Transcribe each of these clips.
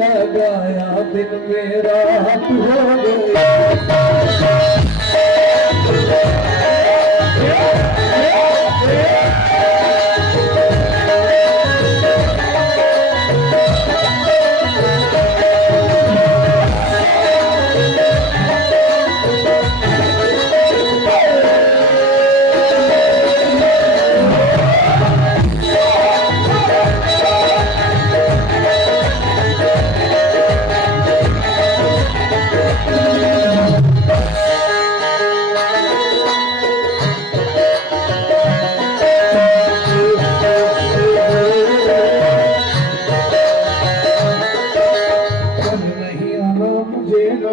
लगाया दिन मेरा हो गया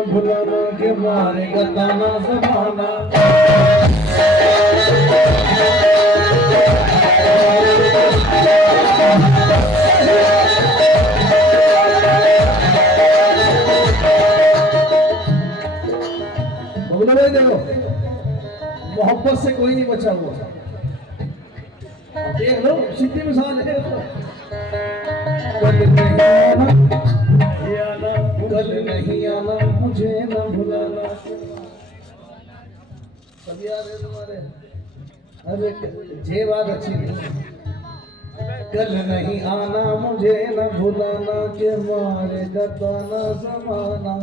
भुलाना के मारेगा ताना जमाना देखो मोहब्बत से कोई नहीं बचा हुआ। देख लो सीधी मिसाल है। कल नहीं आना मुझे न भुलाना। सब याद है तुम्हारे? अरे ये बात अच्छी नहीं। कल नहीं आना मुझे न भुलाना के मारे गताना जमाना।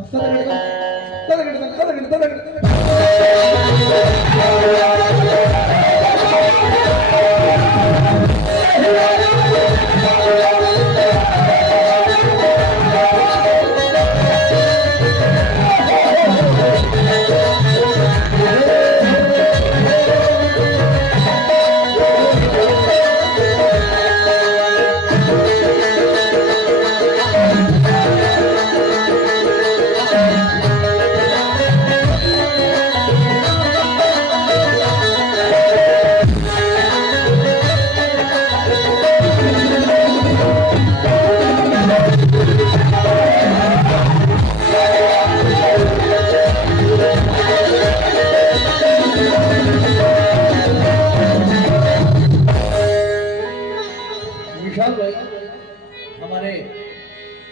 हमारे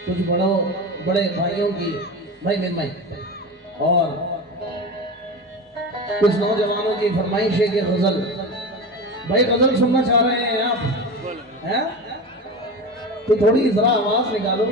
कुछ बड़े भाइयों की भाई निर्मय और कुछ नौजवानों की फरमाइश है कि गजल भाई गजल सुनना चाह रहे हैं आप हैं तो थोड़ी जरा आवाज निकालो।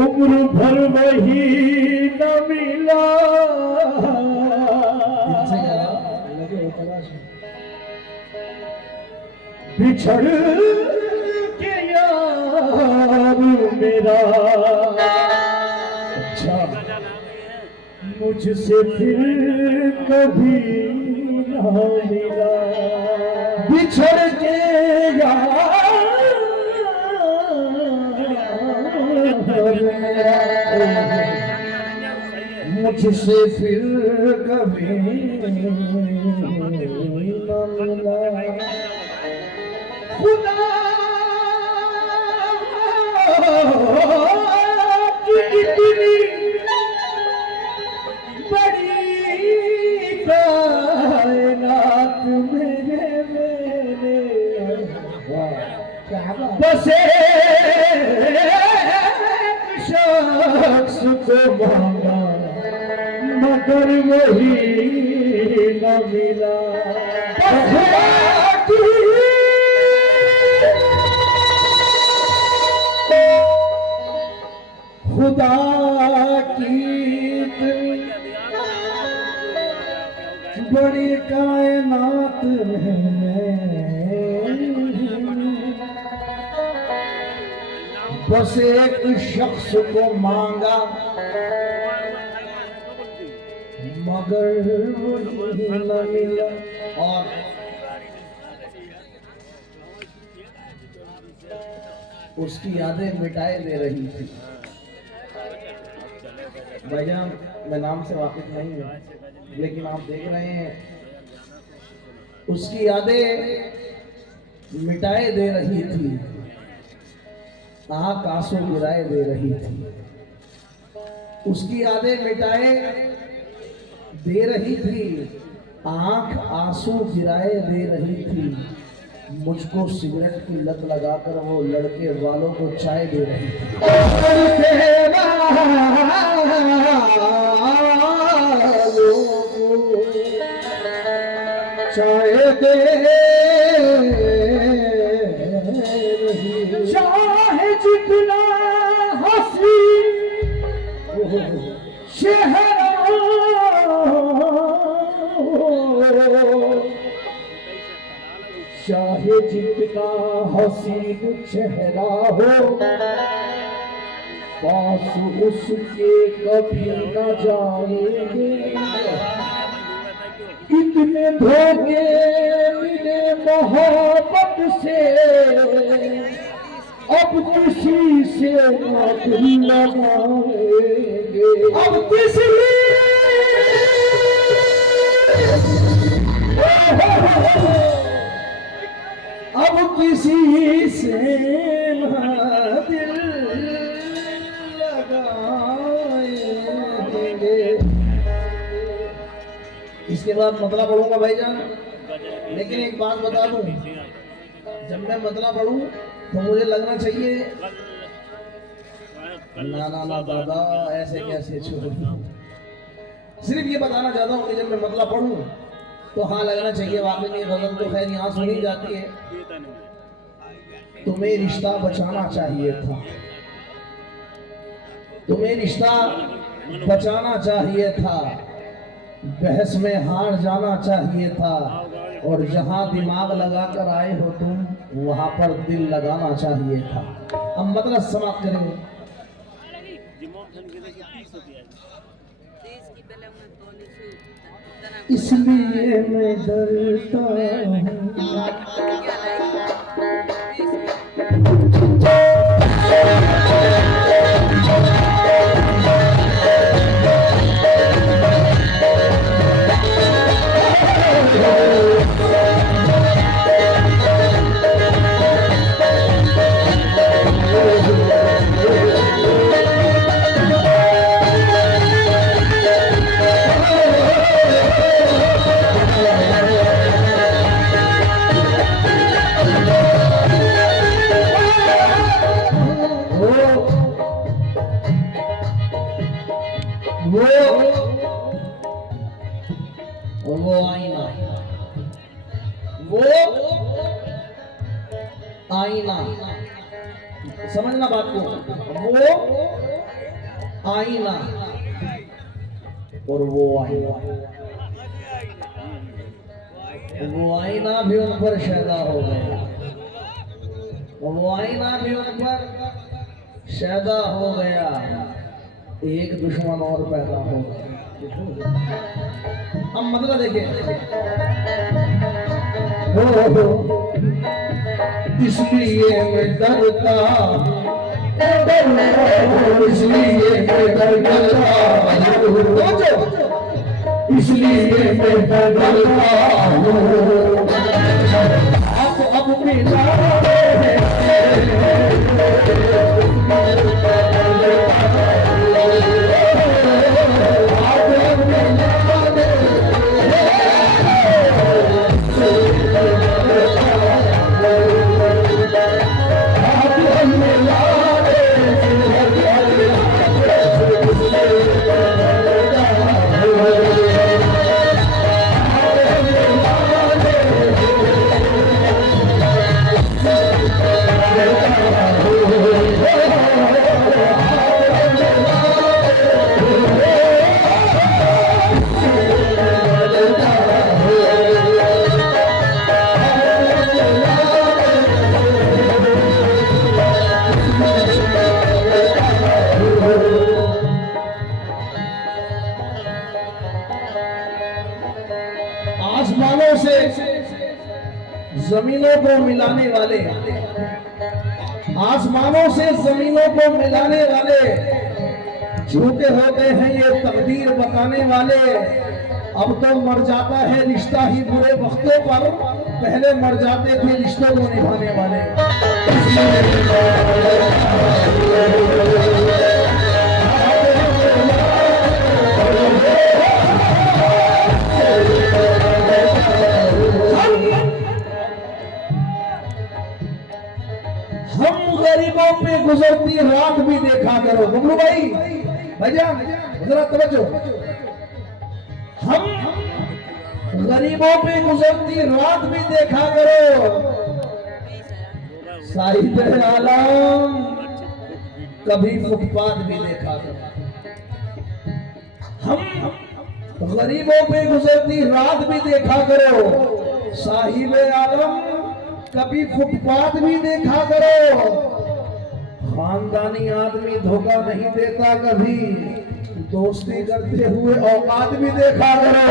उम्र भर वही न मिला बिछड़ के यार मेरा अच्छा मुझसे फिर कभी न मिला बिछड़ के यार मुझसे फिर कभी न मिला। खुदा की इतनी बड़ी कायनात मेरे बस शख्स को मांगा मगर वही न मिला। खुदा की बड़ी कायनात में बस एक शख्स को मांगा, मगर वही न मिला। और उसकी यादें मिटाए दे रही थी। भाईजान, मैं नाम से वाकिफ नहीं हूँ, लेकिन आप देख रहे हैं उसकी यादें मिटाए दे रही थी, आंख आंसू गिराए दे रही थी। उसकी यादें मिटाए दे रही थी, आंख आंसू गिराए दे रही थी। मुझको सिगरेट की लत लगाकर वो लड़के वालों को चाय दे रही थी। चाय दे रही, चाहे जितना हंसी शहर चाहे जितना हसीन चेहरा हो, पास उसके कभी न जाएंगे। इतने धोखे मिले मोहब्बत से, अब किसी से न दिल लगाएंगे। अब किसी से ना दिल लगाएंगे। इसके बाद मतला पढ़ूंगा भाईजान, लेकिन एक बात बता दूं, जब मैं मतला पढ़ूं तो मुझे लगना चाहिए ना ना ना दादा ऐसे कैसे छोड़। सिर्फ ये बताना चाहता हूँ कि जब मैं मतला पढ़ूं तो हाँ लगना चाहिए वाकई में गजल तो खैर यहाँ सुनी जाती है। तुम्हें रिश्ता बचाना चाहिए था, तुम्हें रिश्ता बचाना चाहिए था, बहस में हार जाना चाहिए था, और जहां दिमाग लगाकर आए हो तुम वहां पर दिल लगाना चाहिए था। अब मतलब समाप्त करेंगे। इसलिए मैं डरता वो आईना, वो आईना, समझना बात को, वो आईना और वो आईना, वो आईना भी उन पर शैदा हो गया, वो आईना भी उन पर शैदा हो गया, एक दुश्मन और पैदा हो गया। अब मतलब देखिए, इसलिए मैं डरता, इसलिए मैं डरता, इसलिए मैं डरता अब मिला आसमानों से जमीनों को मिलाने वाले, आसमानों से जमीनों को मिलाने वाले, झूठे होते हैं ये तकदीर बताने वाले। अब तो मर जाता है रिश्ता ही बुरे वक्तों पर, पहले मर जाते थे रिश्तों को निभाने वाले। हम गरीबों पे गुजरती रात भी देखा करो। बबलू भाई भैया जरा तवज्जो। हम गरीबों पे गुजरती रात भी देखा करो। साहिब आलम कभी फुटपाथ भी देखा करो। हम गरीबों पे गुजरती रात भी देखा करो। साहिब आलम कभी फुटपाथ भी देखा करो। खानदानी आदमी धोखा नहीं देता कभी, दोस्ती करते हुए औकात भी देखा करो।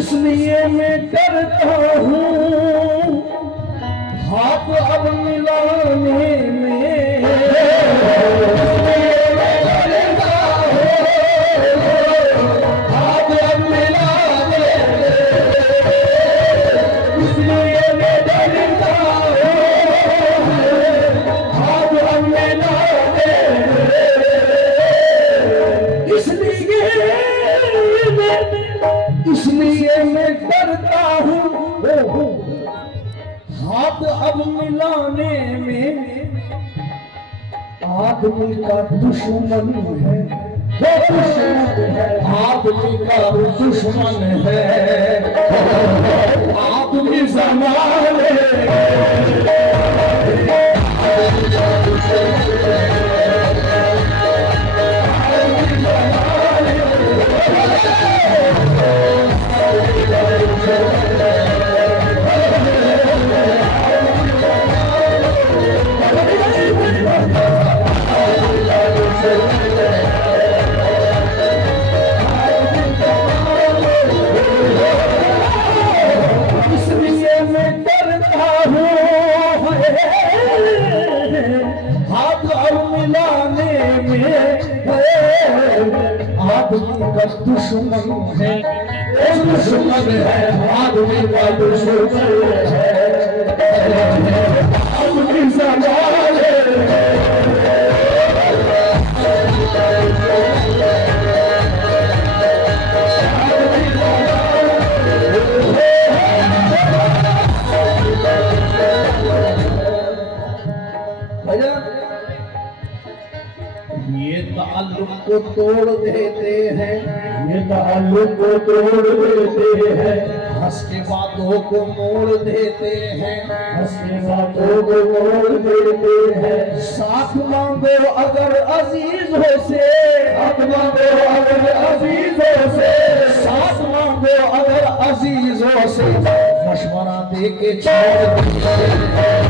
इसलिए मैं डरता हूँ हाथ अब मिलाने में। इसलिए मैं डरता हूँ हाथ अब मिलाने में। इसलिए मैं डरता हूँ हाथ अब मिलाने में। इसलिए मैं डरता हूँ हाथ अब मिलाने में। आदमी का दुश्मन है, आदमी का दुश्मन है, आदमी ज़माने का दुश्मन है, दुश्मन है, आदमी का दुश्मन है, आदमी ज़माने ये ताल्लुक को तोड़ देते हैं, ये ताल्लुक को तोड़ देते हैं, हंस के बातों को मोड़ देते हैं, हंस के बातों को मोड़ देते हैं। साथ मांगो अगर अजीजों से, साथ मांगो अगर अजीजों से, साथ मांगो अगर अजीजों से, मशवरा दे के छोड़ देते हैं।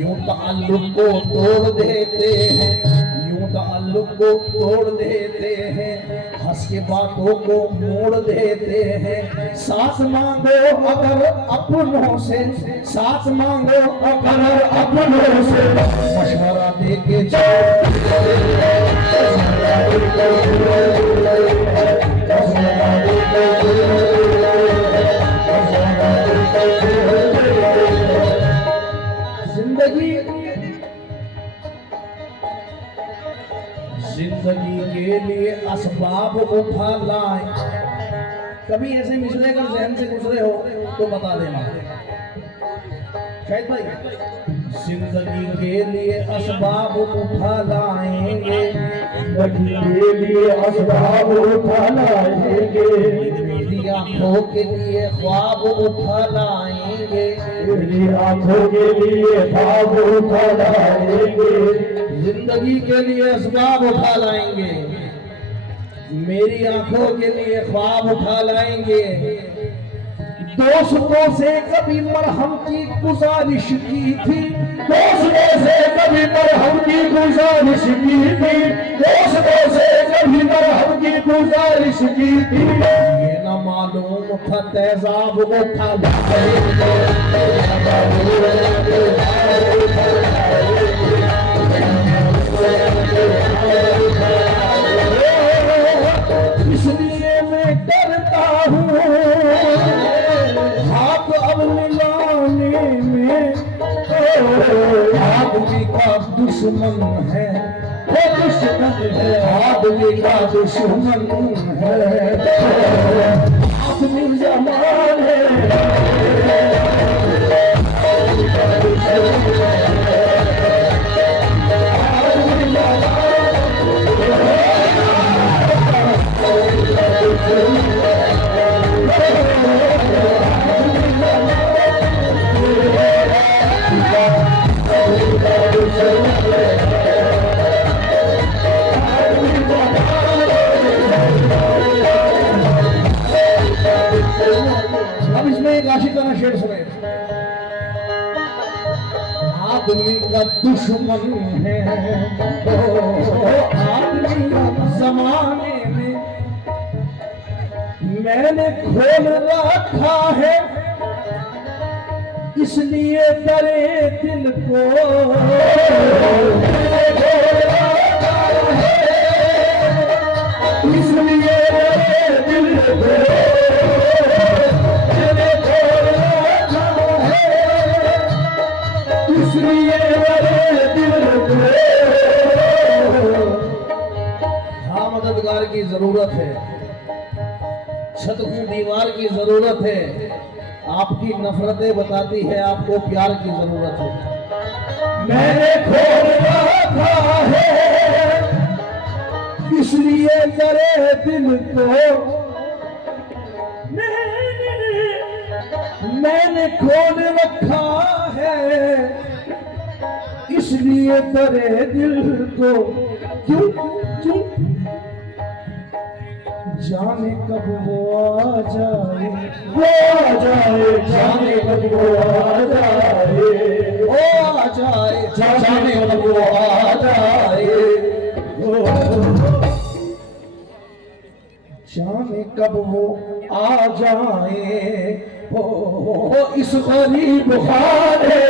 यूं ताल्लुक को तोड़ देते हैं, यूं ताल्लुक को तोड़ देते हैं, हंस के बातों को मोड़ देते हैं। साथ मांगो अगर अपनों से, साथ मांगो अगर अपनों से, मशवरा दे के जिंदगी के लिए असबाब उठा लाए। कभी ऐसे मिसरे अगर जहन से गुजरे हो तो बता देना शाहिद भाई। जिंदगी के लिए असबाब उठा लाएंगे, जिंदगी के लिए असबाब उठा लाएंगे, मेरी आंखों के लिए ख्वाब उठा लाएंगे, मेरी आंखों के लिए ख्वाब उठा लाएंगे, जिंदगी के लिए असबाब उठा लाएंगे, मेरी आंखों के लिए ख्वाब उठा लाएंगे। दोस्तों से कभी मरहम की गुजारिश की थी, दोस्तों से कभी मरहम की गुजारिश की थी, दोस्तों से कभी मरहम की गुजारिश की थी, ये न मालूम था तेजाब उठा लाएंगे, इसलिए मैं डरता हूँ हाथ अब मिलाने में। आदमी का दुश्मन है, वो दुश्मन है, आदमी का दुश्मन है, आदमी जमान है। अब इसमें एक आशिकाना शेर सुने। आदमी का दुश्मन है, आदमी जमाने में मैंने खोल रखा है, इसलिए डरे दिल को, इसलिए दिल को मददगार की जरूरत है, छतकू दीवार की जरूरत है, आपकी नफरतें बताती है आपको प्यार की जरूरत है। मैंने खोल रखा है, इसलिए डरे दिल को, मैंने खोल रखा है, इसलिए डरे दिल को। क्यों क्यों जाने कब वो आ जाए, वो आ जाए, जाने कब वो आ जाए, वो आ जाए, जाने कब वो आ जाए, जाने कब वो आ जाए, हो इस गरीब खाने।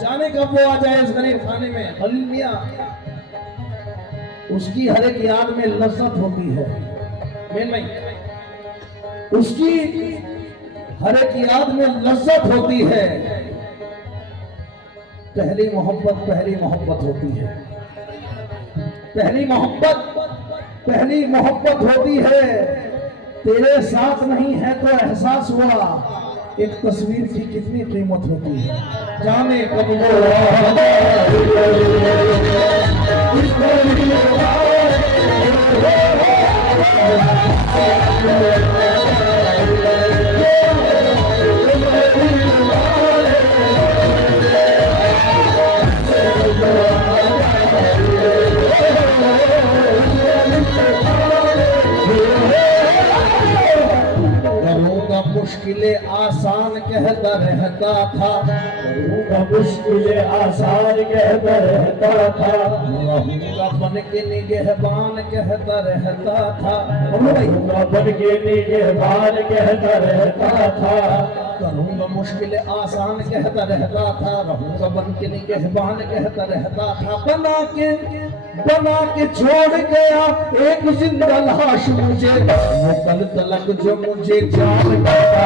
जाने कब वो आ जाए इस गरीब खाने में। खलील मियां, उसकी हर एक याद में लज्जत होती है, मेन भाई उसकी हर एक याद में लज्जत होती है। पहली मोहब्बत होती है, पहली मोहब्बत होती है। तेरे साथ नहीं है तो एहसास हुआ एक तस्वीर की कितनी कीमत होती है। जाने कब वो मुश्किलें आसान कहता रहता था, करूँगा मुश्किलें आसान कहता रहता था, रहूंगा बन के निगहबान कहता रहता था, रहूँगा बन के निगहबान कहता रहता था, करूंगा मुश्किलें आसान कहता रहता था, रहूंगा बन के निगहबान कहता रहता था। बना के छोड़ गया एक जिंदा लाश मुझे, वो कल तलक जो मुझे जान करता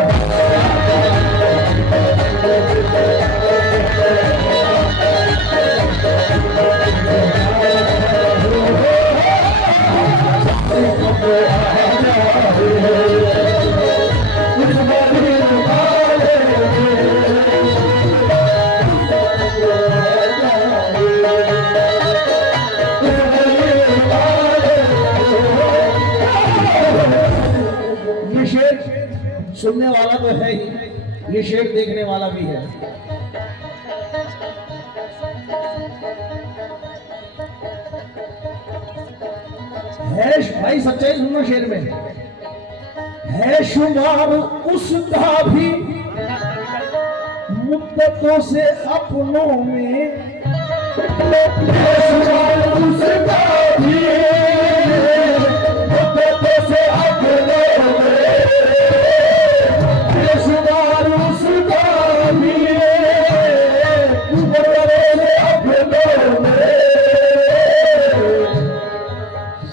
सुनने वाला तो है ही, ये शेर देखने वाला भी है। भाई सच्चाई सुनना, शेर में है शुमार उसका भी मुद्दतों से अपनों में, है शुमार उसका भी मुद्दतों से अपनों में,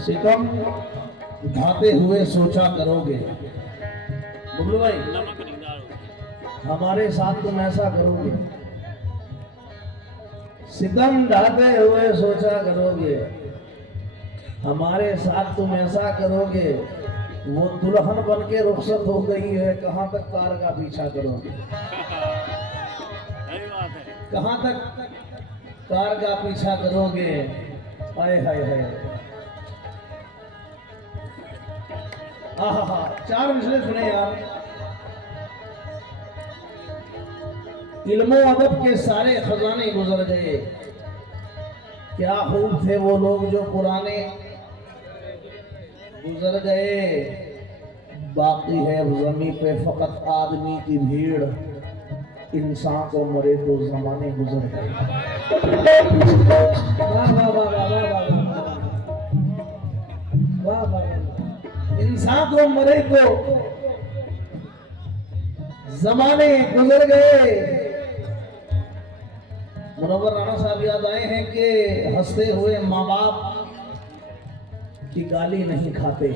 सितम ढाते हुए सोचा करोगे, बुबलू भाई हमारे साथ तुम ऐसा करोगे, सितम ढाते हुए सोचा करोगे, हमारे साथ तुम ऐसा करोगे, वो दुल्हन बन के रुखसत हो गई है, कहां तक कार का पीछा करोगे, कहां तक कार का पीछा करोगे। हाय हाय हाय, आहा, 4 मिसले सुने यार। इल्मो अदब के सारे खजाने गुजर गए, क्या खूब थे वो लोग जो पुराने गुजर गए, बाकी है जमीन पे फकत आदमी की भीड़, इंसान को मरे तो जमाने गुजर गए। वाह वाह वाह वाह वाह वाह वाह, इंसान को मरे तो जमाने गुजर गए। मुनव्वर राणा साहब याद आए हैं कि हंसते हुए माँ बाप की गाली नहीं खाते,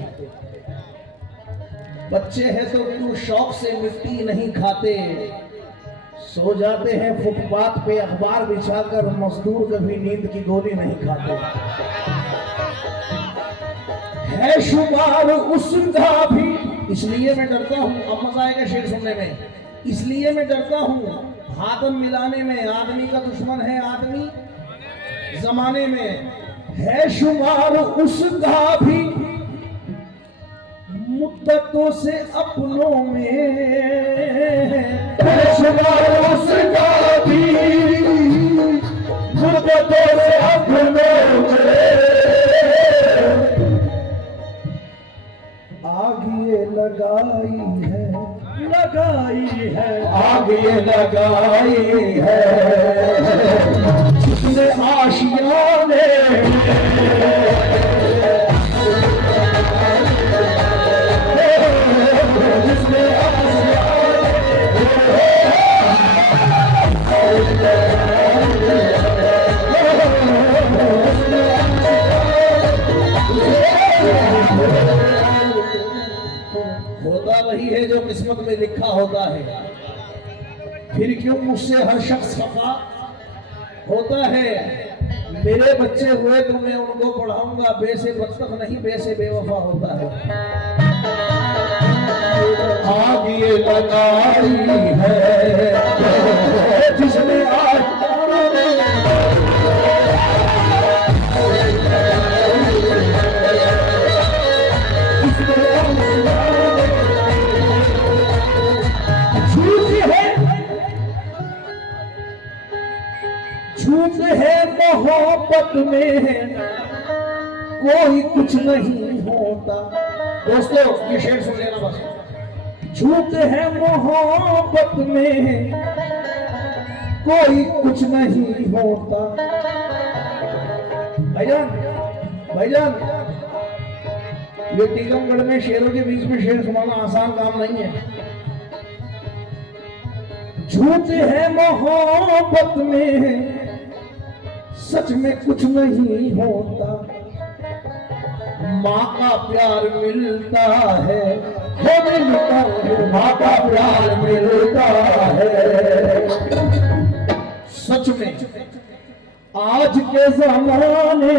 बच्चे हैं तो क्यों शौक से मिट्टी नहीं खाते, सो जाते हैं फुटपाथ पे अखबार बिछाकर, मजदूर कभी नींद की गोली नहीं खाते। है शुमार उसका भी, इसलिए मैं डरता हूं, अब मजा आएगा शेर सुनने में, इसलिए मैं डरता हूं हाथम मिलाने में, आदमी का दुश्मन है आदमी जमाने में। है शुमार उसका भी मुद्दतों से अपनों में, है शुमार उसका भी मुद्दतों से अपनों में। आग ये लगाई है, आग ये लगाई है, जिसने आशियाने होता वही है जो किस्मत में लिखा होता है, फिर क्यों मुझसे हर शख्स खफा होता है। मेरे बच्चे हुए तो मैं उनको पढ़ाऊंगा, बेसे बदतख नहीं बेसे बेवफा होता है। आग ये लगाई है जिसने झूठ है मोहब्बत में कोई कुछ नहीं होता। दोस्तों ये शेर सुन लेना बस, झूठ है मोहब्बत में कोई कुछ नहीं होता। भाईजान भाईजान, ये टीकमगढ़ में शेरों के बीच में शेर सुनाना आसान काम नहीं है। झूठ है मोहब्बत में सच में कुछ नहीं होता। माँ का प्यार मिलता है, वो मिलता है, माँ का प्यार मिलता है। सच में आज के जमाने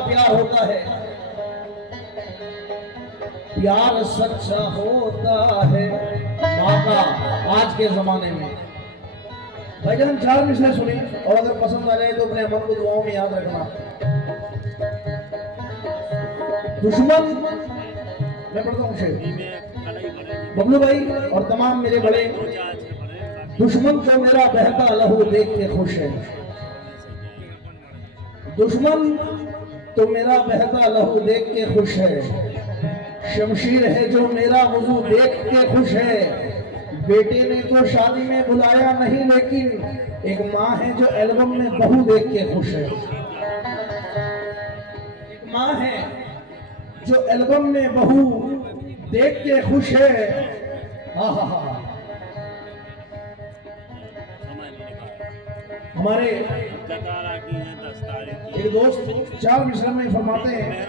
प्यार होता है, प्यार सच्चा होता है माँ का आज के जमाने में। भाईजान 4 मिसरें सुनी और अगर पसंद आ जाए तो अपने मन को दुआओं में याद रखना। दुश्मन, मैं पढ़ता हूँ शेर, बबलू भाई और तमाम मेरे बड़े। दुश्मन तो मेरा बहता लहू देख के खुश है, दुश्मन तो मेरा बहता लहू देख के खुश है। शमशीर है जो मेरा वजू देख के खुश है। बेटे ने तो शादी में बुलाया नहीं, लेकिन एक माँ है जो एल्बम में बहू देख के खुश है। एक माँ है जो एल्बम में बहू देख के खुश है। हाँ हाँ हाँ, हमारे एक दोस्त 4 मिसरों में फरमाते हैं,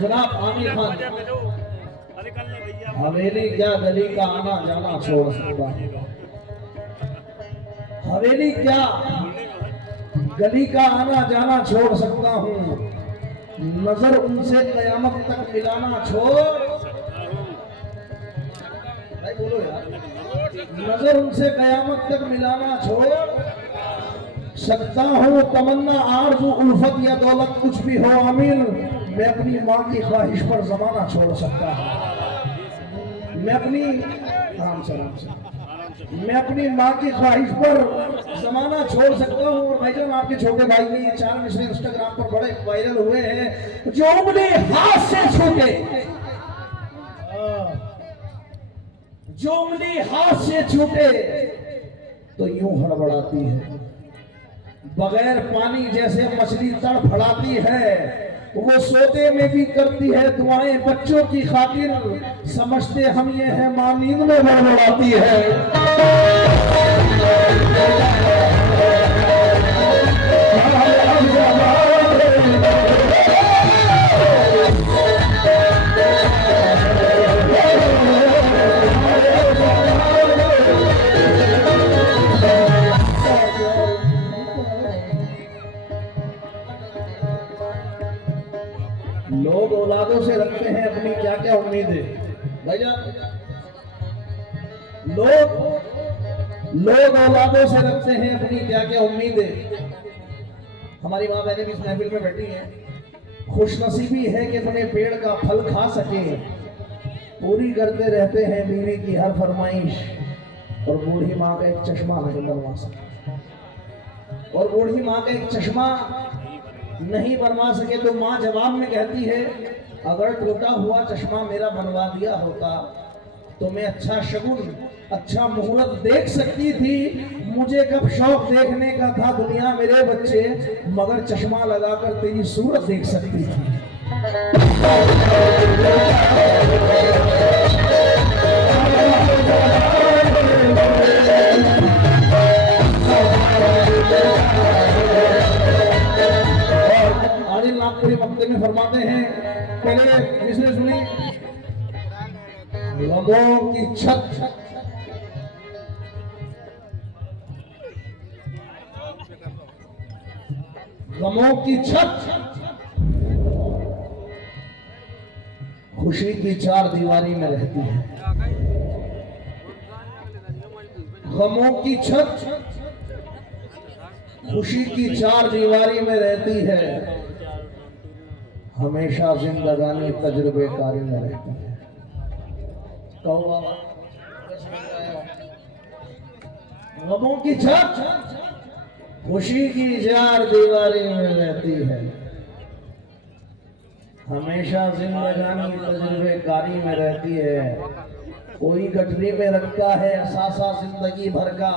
जनाब आमिर खान, हवेली क्या गली का आना जाना छोड़ सकता है। हवेली क्या गली का आना जाना छोड़ सकता हूँ, नजर उनसे कयामत तक मिलाना छोड़, भाई बोलो यार, नजर उनसे कयामत तक मिलाना छोड़ सकता हूँ। तमन्ना आरज़ू उल्फत या दौलत कुछ भी हो अमीर, मैं अपनी माँ की ख्वाहिश पर जमाना छोड़ सकता हूँ। मैं अपनी आराम से मैं अपनी माँ की ख्वाहिश पर जमाना छोड़ सकता हूँ। और भाईजान आपके छोटे भाई ने ये 4 मिसरे इंस्टाग्राम पर बड़े वायरल हुए हैं। जो उंगली हाथ से छूटे, जो उंगली हाथ से छूटे तो यूं हड़बड़ाती है, बगैर पानी जैसे मछली तड़फड़ाती है। वो सोते में भी करती है दुआएं बच्चों की खातिर, समझते हम ये है मां नींद में बड़बड़ाती है। लोग औलादों से रखते हैं अपनी क्या क्या उम्मीदें। भाईजान, लोग औलादों से रखते हैं अपनी क्या क्या उम्मीदें। हमारी माँ बहनें भी इस महफिल में बैठी हैं। खुशनसीबी है कि अपने पेड़ का फल खा सके, पूरी करते रहते हैं बीवी की हर फरमाइश, और बूढ़ी माँ का एक चश्मा नहीं बनवा सके। और बूढ़ी माँ का एक चश्मा नहीं बनवा सके तो माँ जवाब में कहती है, अगर टूटा हुआ चश्मा मेरा बनवा दिया होता तो मैं अच्छा शगुन, अच्छा मुहूर्त देख सकती थी। मुझे कब शौक देखने का था दुनिया मेरे बच्चे, मगर चश्मा लगाकर तेरी सूरत देख सकती थी। आखिरी वक्त में फरमाते हैं, पहले मिसरे सुनी, गमों की छत गमों की छत खुशी की चार दीवारी में रहती है। गमों की छत खुशी की चार दीवारी में रहती है, हमेशा जिंदगानी तजुर्बेकारी में रहती है। कहो बाबा, गमों की छत खुशी की चार दीवारी में रहती है, हमेशा जिंदगानी तजुर्बेकारी में रहती है। कोई गठरी में रखता है असासा जिंदगी भर का,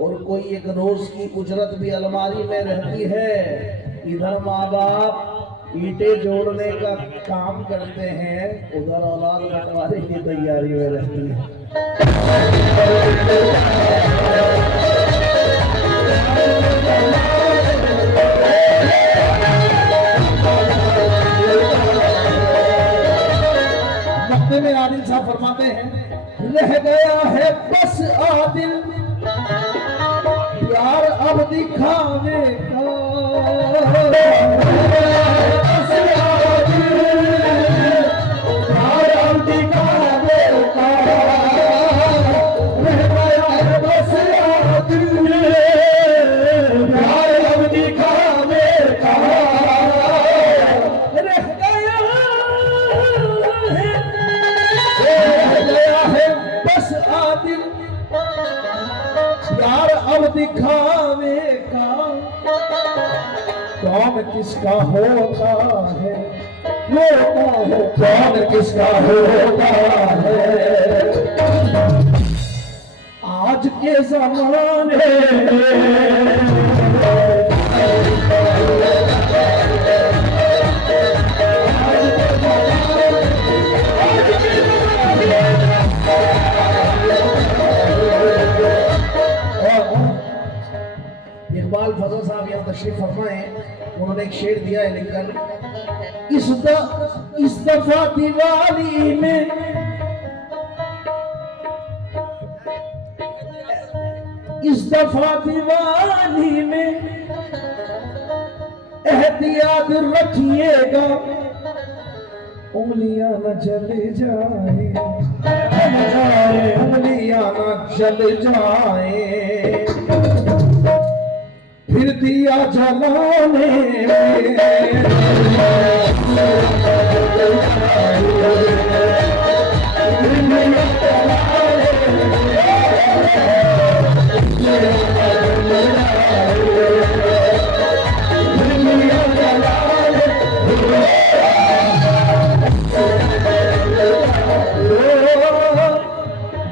और कोई एक रोज की उजरत भी अलमारी में रहती है। इधर माँ बाप ईंटें जोड़ने का काम करते हैं, उधर औलाद बंटवारे की तैयारी में रहती है। मक्ते में आदिल साहब फरमाते हैं, रह गया है बस आदिल प्यार अब दिखावे का, प्यार अब दिखावे का, रह गया है बस आदिल प्यार अब दिखावे का, रह गया है बस आदिल प्यार अब दिखावे का। कौन किसका होता है, कौन किसका होता है आज के ज़माने इकबाल फजल साहब यहाँ तशरीफ फरमाए, उन्होंने एक शेर दिया है लिखकर, इस दफा दिवाली में इस दफा दिवाली में एहतियात रखिएगा, उंगलियां न जल जाए, उंगलियां न जल जाए, फिर दिया जलाने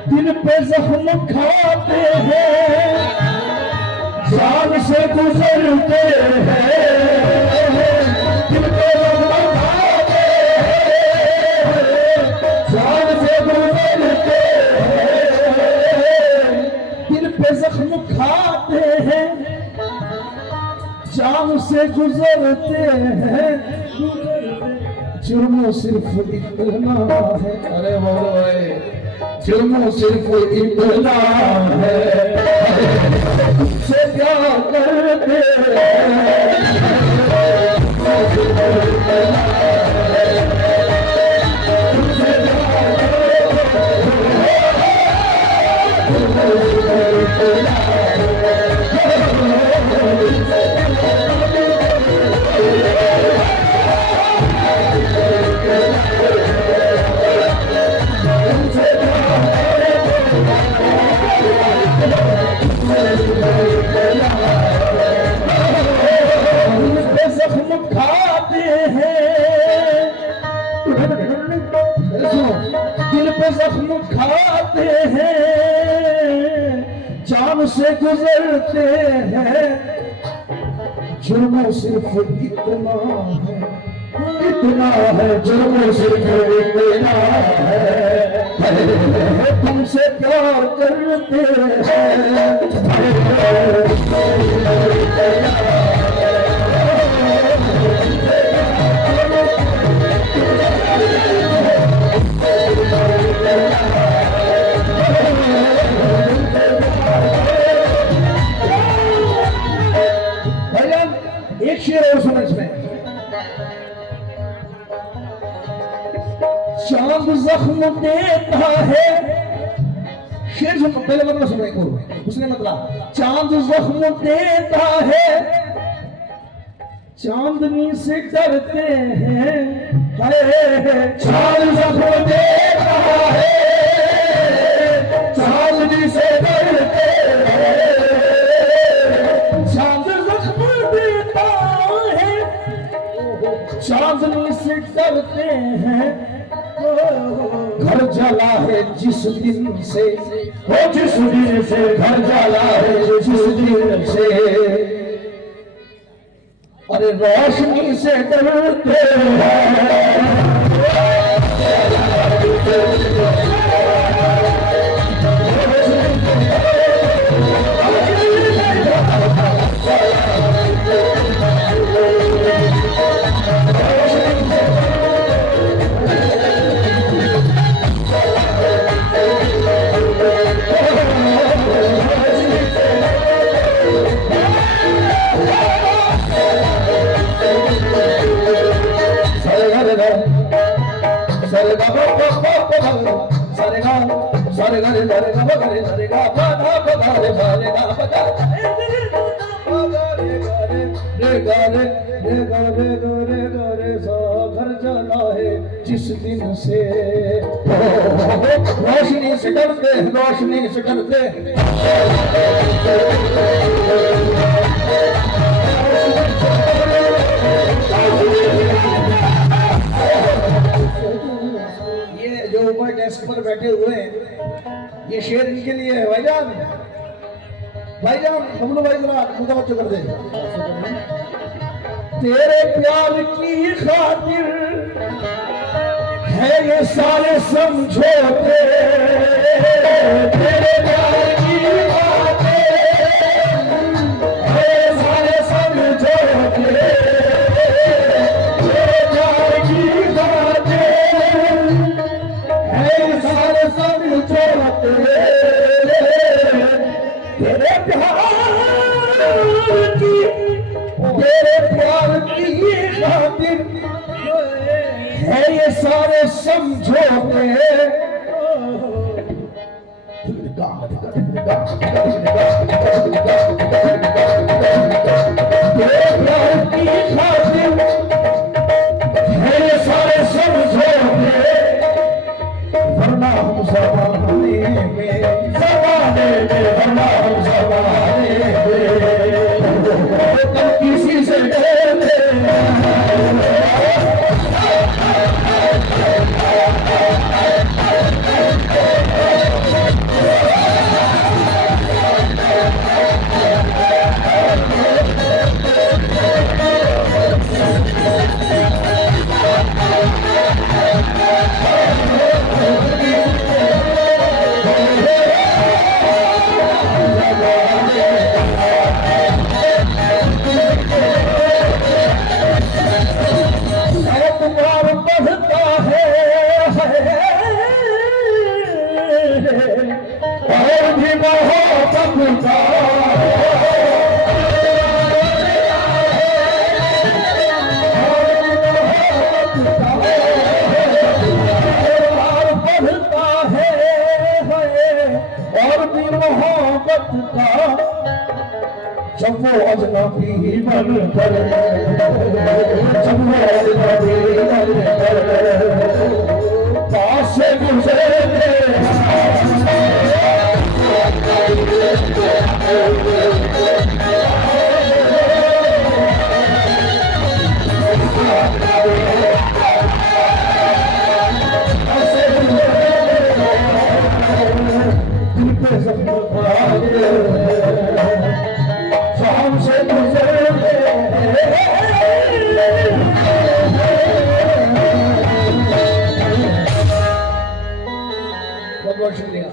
दिल पे जख्म खाते हैं, जान से गुजरते हैं, दिल पे जख्म खाते हैं, जान से गुजरते हैं, दिल पे जख्म खाते हैं, जान से गुजरते हैं। जुर्म सिर्फ इतना है, अरे बोलो जुर्म सिर्फ इतना है, तुझसे क्या करते दिल पे जख्म खाते हैं, जान से गुजरते हैं। जुर्म सिर्फ इतना है, इतना है, जुर्म सिर्फ इतना है, तुमसे प्यार करते हैं। एक शेर और सुनो इसमें। चांद जख्म देता है, शेर सुनो पहले मतलब सुनो एक और, उसने मतलब चांद जख्म देता है, चांदनी से डरते हैं, चांद जख्म देता है, चांदनी से डरते हैं, चांद जख्म देता है, चांदनी से डरते हैं, घर जला है जिस दिन से, वो जिस दिन से घर जला है, जिस दिन से, अरे रोशनी से डरते हैं, घर जला है जिस दिन से, रोशनी से डरते हैं, रोशनी से डरते हैं। ये जो ऊपर डेस्क पर बैठे हुए हैं, ये शेर इनके लिए है। भाईजान, भाईजान बबलू भाई जरा मुद्दा बच्चों कर दे। तेरे प्यार की खातिर है ये सारे समझौते, तेरे प्यार की खातिर है ये सारे समझौते, तेरे प्यार की खातिर है ये सारे समझौते, तेरे प्यार की खातिर है ये सारे समझौते, तेरे प्यार की खातिर है ये सारे समझौते, वरना हम ज़माने में, वरना हम ज़माने में कल किसी से डरते जब वो अजनबी बन कर, जब वो अजनबी बन कर पास से गुजरते दिल पे जख्म हमसे गुजरते बहुत बहुत शुक्रिया।